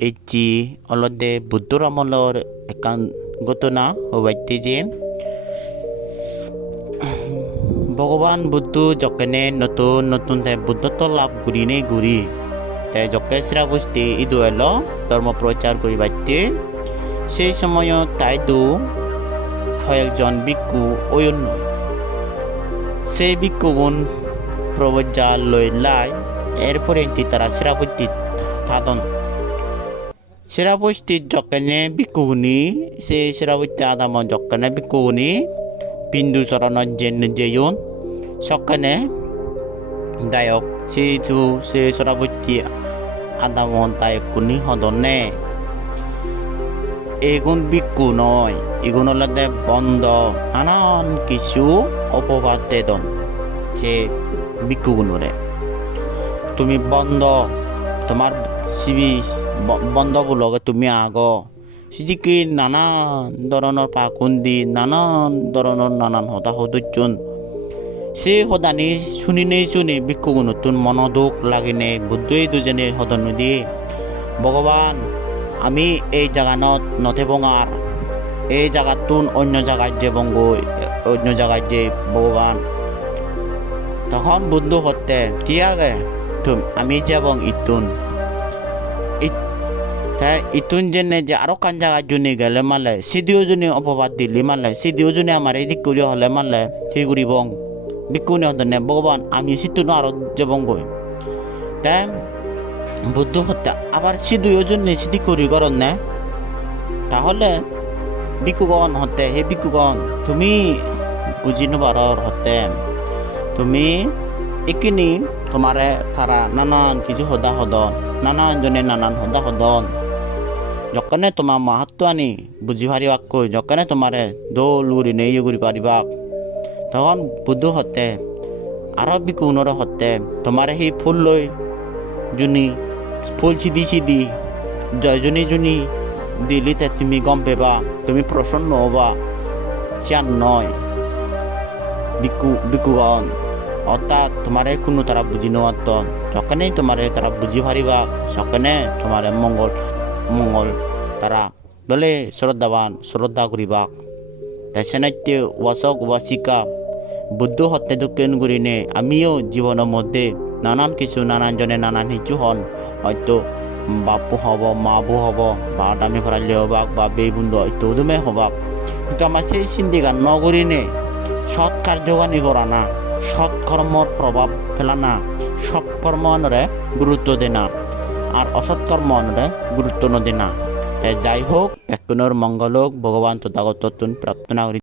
এটি অলদে বুদ্ধর আমলের একান ঘটনা হবাইতে যে ভগবান বুদ্ধ যখনে নতুন নতুন বুদ্ধত্ব লাভ ঘুরিনে ঘুরি তাই যকে শ্রাবস্তি ইদু এলো ধর্ম প্রচার করিবাইতে সেই সময় তাই দু কয়েকজন ভিক্ষু অয়ন্য সেই ভিক্ষুগুণ প্রবজ্জা লইলাই এরপরে তারা শ্রাবস্তি থাদন শ্রাবস্তির যখনে ভিক্ষুগুনি সেই শ্রাবস্তি আদাম যখনে ভিক্ষুগুনি বিন্দু চরণ যেয়ন সকানে দায়ক সেতু সে শ্রাবস্তি আদাম দায়ক কুনি হদনে এগুন ভিক্ষু নয় এগুন হলে বন্ধ নানান কিছু অপবাদ দেদন যে ভিক্ষুগুণরে তুমি বন্ধ তোমার শিবি বন্ধ বলগে তুমি আগ সিদিকে নানান ধরনের পাকুন্দি নানান ধরনের নানান হতা হদুজন সে হদানি শুনি ভিক্ষুগুণ নতুন মনোদুখ লাগিনে বুদ্ধই দুজনে হদন দিয়ে ভগবান আমি এই জাগানত নথে বঙার এই জায়গাতুন অন্য জায়গায় যে বঙ্গ অন্য জায়গায় যে ভগবান তখন বন্ধু হতে ঠিক আছে আমি যাবং ইতুন জেনে যে আরো কান জায়গার জন্য গেলে মালে সিদিও জনে অপবাদ দিলি মালে সিদিও জনে আমার এই দিক করি হলে মালে ঠিক করিবং বিকুনি হতে ভগবান আমি সিতুন আরো যাবং গই তাই বুদ্ধ হত্যা আবার সিদুও জন্য সিদি করি করন না তাহলে ভিক্ষুগণ হতে হে ভিক্ষুগণ তুমি বুঝি নবার হতে তুমি একিনি তোমারে তারা নানান কিছু হদা হদন নানান জনে নানান হদা হদন যখনে তোমার মাহাত্ম আনি বুঝি পারিবাক কই যখনে তোমারে দোল উড়ি নেই ঘুরি পারিবাক তখন বুদ্ধ হতে আরো ভিক্ষুগুণর হতে তোমারে সেই ফুল লই জুনি ফুল সিদি জয়জনী দিলিতে তুমি গম পেবা তুমি প্রসন্ন হবা সিয়ান নয় ভিক্ষুগণ অর্থাৎ তোমারে কোনো তারা বুঝি নেওয়াত যখনে তোমারে তারা বুঝি পারিবা সখনে তোমারে মঙ্গল তারা বলে শ্রদ্ধা করিবা তাই সেনাইতে ওয়াসক ওয়াসিকা বুদ্ধ হত্যা দক্ষিণ করিনে আমিও জীবনের মধ্যে নানান কিছু নানান জনে নানান কিছু হন হয়তো বাপু হব মা বউ হব বা দামি ভরাইলে হবাক বা বেই বন্ধু হয়তো উদমে হবাক কিন্তু আমার সেই চিন্তিকা নগরিনে সৎ কার্যগানি করা না সৎ কর্মর প্রভাব ফেলা না সৎ কর্মরে গুরুত্ব দে না আর অসৎ কর্মরে গুরুত্ব নদে না তাই যাই হোক ব্যক্তির মঙ্গল হোক ভগবান তথাগত প্রার্থনা করি।